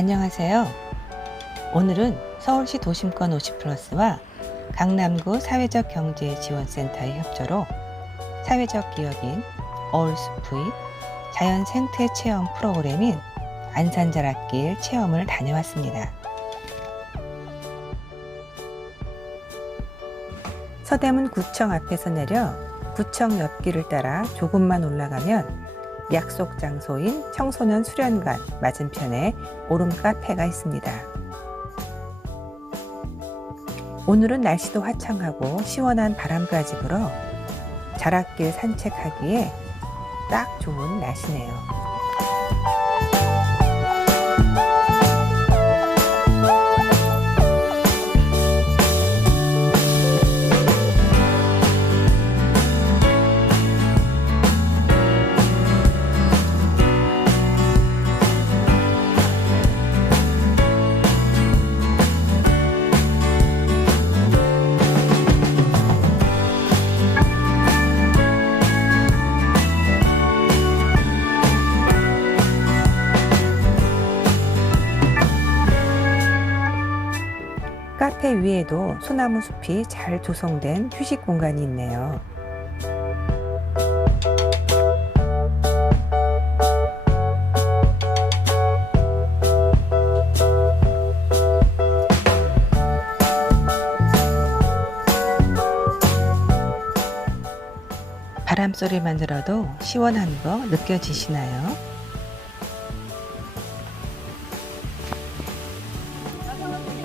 안녕하세요. 오늘은 서울시 도심권 50플러스와 강남구 사회적경제지원센터의 협조로 사회적 기업인 어울숲의 자연 생태 체험 프로그램인 안산자락길 체험을 다녀왔습니다. 서대문 구청 앞에서 내려 구청 옆길을 따라 조금만 올라가면 약속 장소인 청소년 수련관 맞은편에 오름 카페가 있습니다. 오늘은 날씨도 화창하고 시원한 바람까지 불어 자락길 산책하기에 딱 좋은 날씨네요. 카페 위에도 소나무 숲이 잘 조성된 휴식 공간이 있네요. 바람소리만 들어도 시원한 거 느껴지시나요?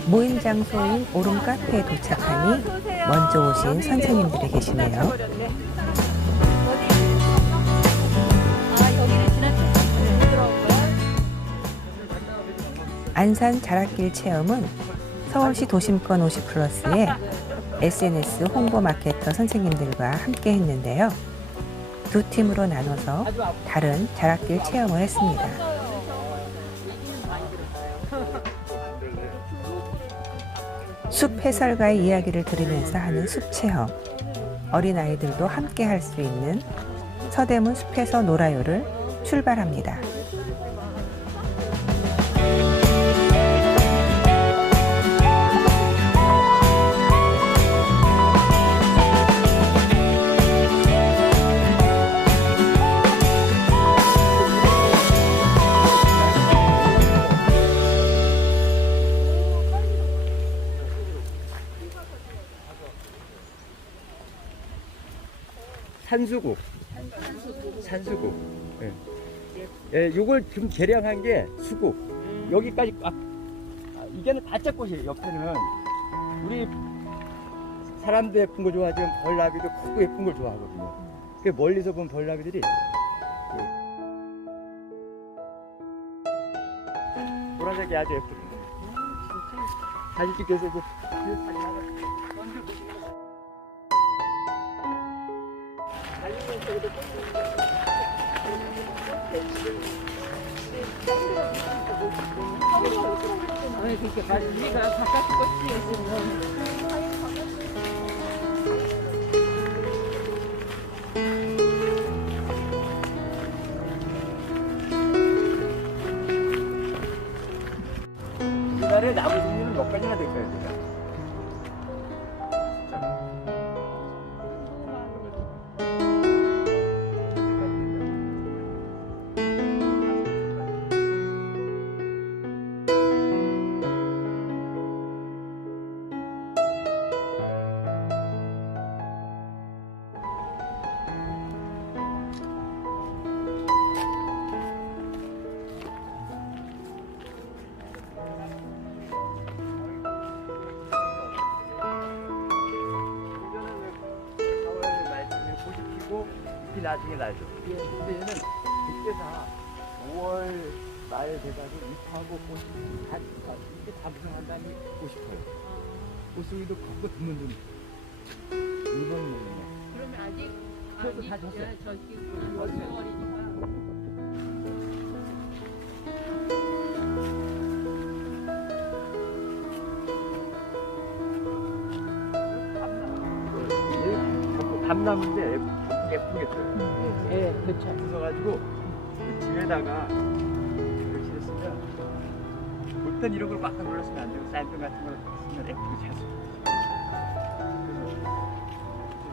모임 장소인 오름 카페에 도착하니 먼저 오신 선생님들이 계시네요. 안산 자락길 체험은 서울시 도심권 50플러스의 SNS 홍보 마케터 선생님들과 함께 했는데요. 두 팀으로 나눠서 다른 자락길 체험을 했습니다. 숲 해설가의 이야기를 들으면서 하는 숲 체험, 어린아이들도 함께 할 수 있는 서대문 숲에서 놀아요를 출발합니다. 산수국. 예. 예, 요걸 좀 개량한 게 수국. 여기까지 이게는 다짜꽃이에요. 옆에는 우리 사람도 예쁜 거 좋아하지만 벌나비도 크고 예쁜 걸 좋아하거든요. 그 멀리서 본 벌나비들이 보라색이 아주 예쁘거든요. 사진 찍기 위해서 우리가 바깥 꽃이 있으면 우리나라에 나무 종류는 몇 가지나 될까요? 제가? 나중에 날죠. 근데 얘는 그때 다 5월 말 돼가지고 잎하고 꽃이 다 이렇게 잠성한 다음에 꽃이 펴요. 꽃송이도 크고 드문드문. 이번 모임에. 그러면 아직 그래도 다 졌어요. 어리니까. 밤나무인데 예쁘게 써요. 네, 그렇죠. 부숴가지고 집에다가 이걸 지냈으면 일단 이런 걸 꽉꽉 눌러쓰면 안 되고 사인펜 같은 걸 쓰면 F로 잘 써.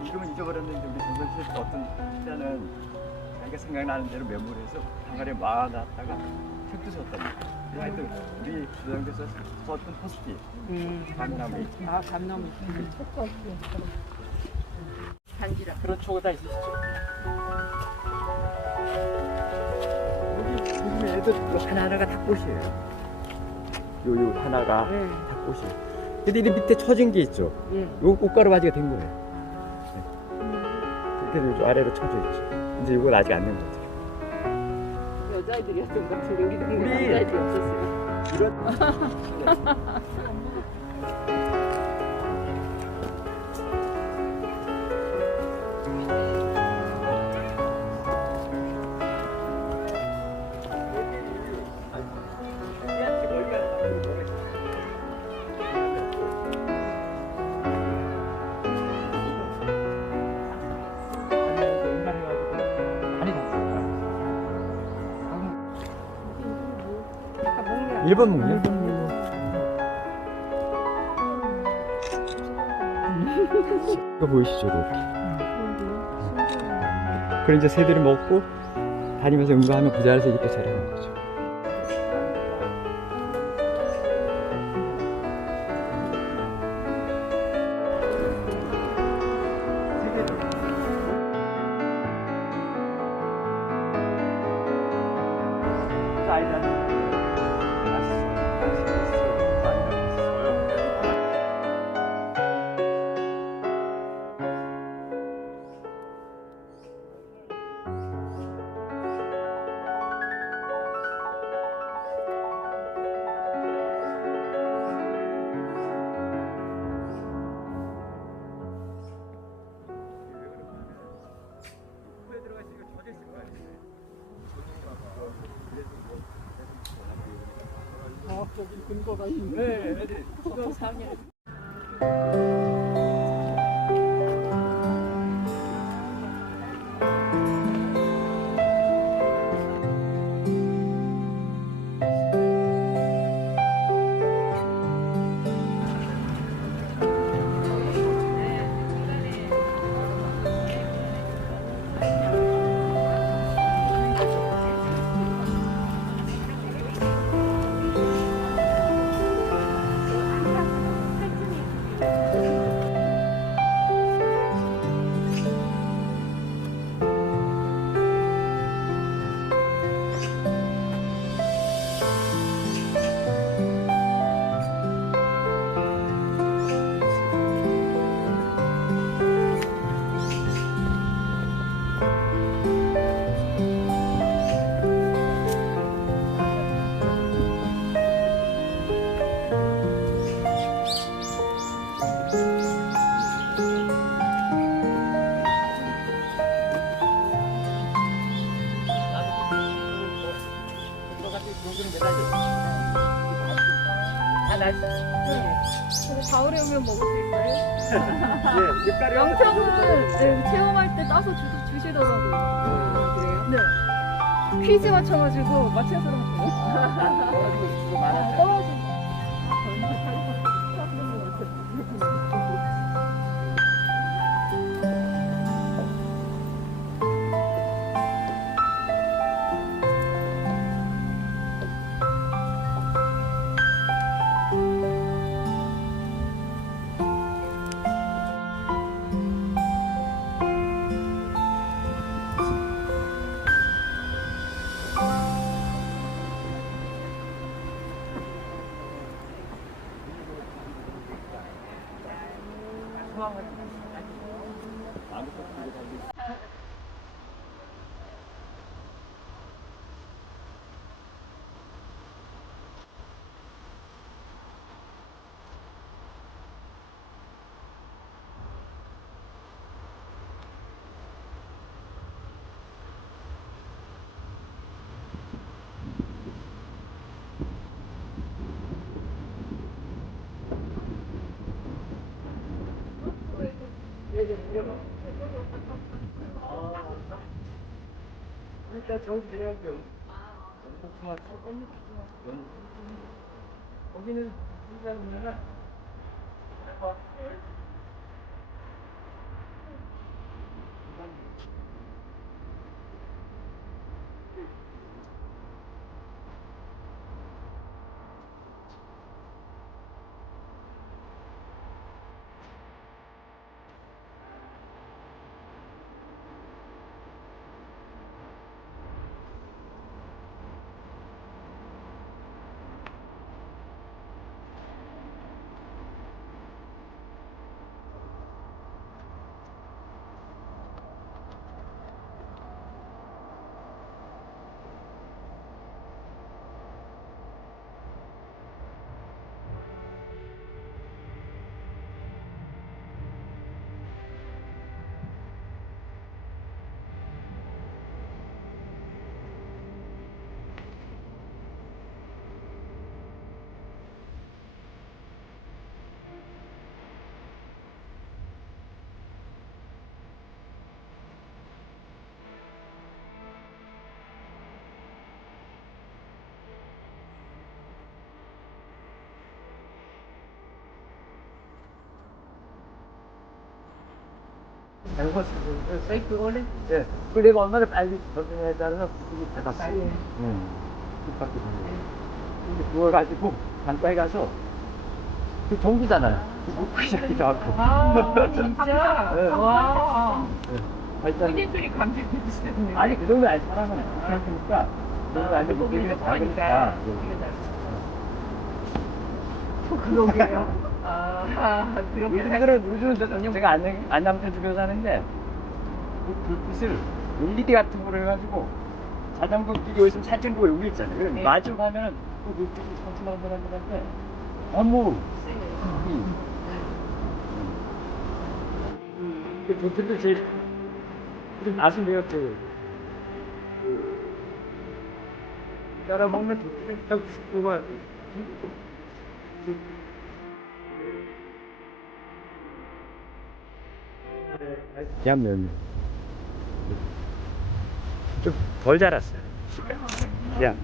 이름은 잊어버렸는데 우리 조선시대 어떤 시대는 자기가 생각나는 대로 메모를 해서 항아리에 모아놨다가 책도 썼답니다. 하여튼 우리 조선시대에서 썼던 포스트잇 감나무 있지. 아, 감나무. 단지라. 그런 초가 다 있으시죠? 여기 보시면 애들 요 하나하나가 다 꽃이에요. 요 하나가 네. 다 꽃이에요. 근데 이 밑에 처진 게 있죠? 예. 요거 꽃가루 바지가 된 거예요. 네. 이렇게 요 아래로 쳐져 있죠. 이제 이건 아직 안 된 거죠. 여자애들이었던 것 같은데 우리 동네 우리- 남자애들이 없었어요. 이런 일본 목련? 이거 보이시죠? 이렇게. 그럼 이제 새들이 먹고 다니면서 응가하면 그 자리에서 이렇게 자라는 거죠. 과학적인 근거가 있네. 네, 애들이 중학교 4학년. 가을에 오면 먹을 수 있어요? 예, 육가리 양평은 네, 체험할 때 따서 주시더라고요. 그래요? 네. 퀴즈 맞춰가지고 맞춰서 주고 많았어요. 떨어진 일단 저기 대학교 연목중학교 거기는 보면은 사이클 원래 예. 그 내가 얼마나 빨리 결정에 따라서 그게 받았어요. 뜻밖의 근데 그걸 가지고 단과에 가서 그 정부잖아요. 그 시작이기도 하고. 진짜 네. 와 일단 본인들이 감정해주시네. 아니 그 정도 안 사람은 그러니까 그 정도 안 되고 그게 작으니까. 그러게요. 요즘은 제가 안남대주변 사는데 그 불빛을 LED 같은 거로 해가지고 자전거 끼고 있으면 사진 보고 여기 있잖아요. 네. 마주 가면은 그 불빛이 선수만 사람들한테 어머 그 불빛도 제일 아순대요 또 따라 먹는 불빛을 딱 보고 그냥 좀덜 자랐어요. 그냥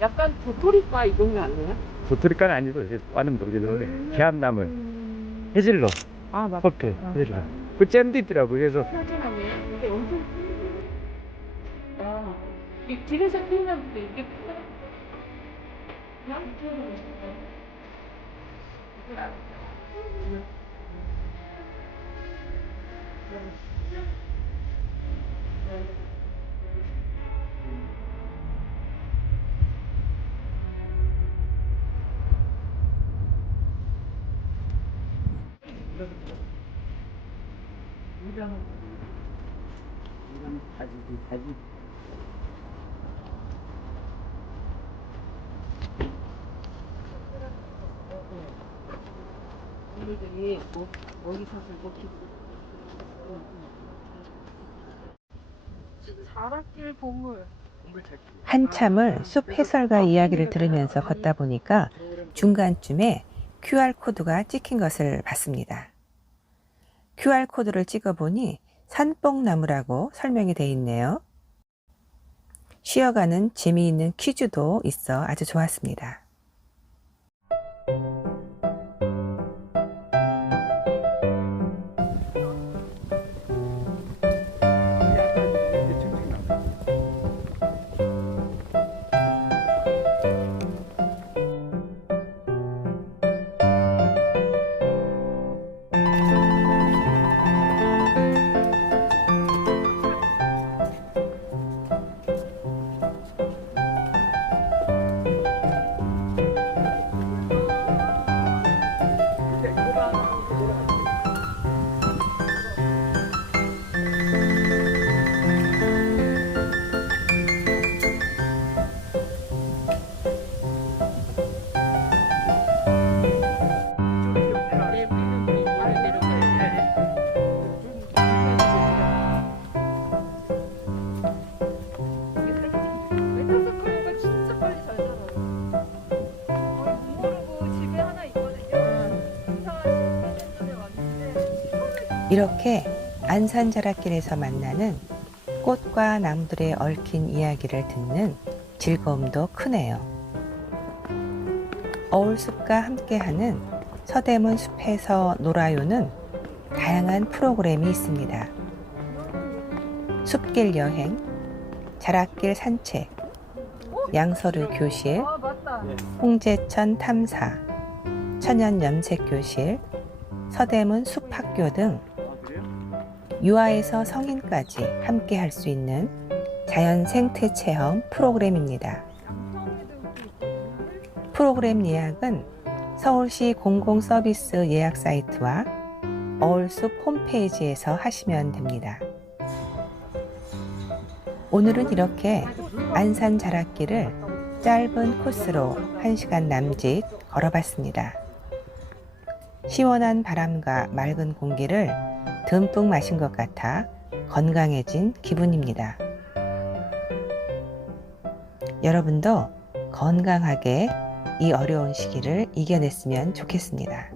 약간 도토리과 이런 거 아니에요? 도토리과는 아니고 와는 모르겠는데 해암나물 해질러 아 맞다. 커피 해질러 그 잼도 있더라고. 그래서 사진하네. 근데 엄청 아, 이 길에서 피면 이게 그냥 이런 가지 이들이 먹이 사슬 먹히고 자락길 보물. 한참을 숲 해설가 이야기를 들으면서 걷다 보니까 중간쯤에 QR코드가 찍힌 것을 봤습니다. QR코드를 찍어보니 산뽕나무라고 설명이 돼 있네요. 쉬어가는 재미있는 퀴즈도 있어 아주 좋았습니다. 이렇게 안산자락길에서 만나는 꽃과 나무들의 얽힌 이야기를 듣는 즐거움도 크네요. 어울숲과 함께하는 서대문 숲에서 놀아요는 다양한 프로그램이 있습니다. 숲길 여행, 자락길 산책, 양서류 교실, 아 맞다. 홍제천 탐사, 천연 염색 교실, 서대문 숲학교 등 유아에서 성인까지 함께 할 수 있는 자연 생태 체험 프로그램입니다. 프로그램 예약은 서울시 공공서비스 예약 사이트와 어울숲 홈페이지에서 하시면 됩니다. 오늘은 이렇게 안산 자락길을 짧은 코스로 1시간 남짓 걸어봤습니다. 시원한 바람과 맑은 공기를 듬뿍 마신 것 같아 건강해진 기분입니다. 여러분도 건강하게 이 어려운 시기를 이겨냈으면 좋겠습니다.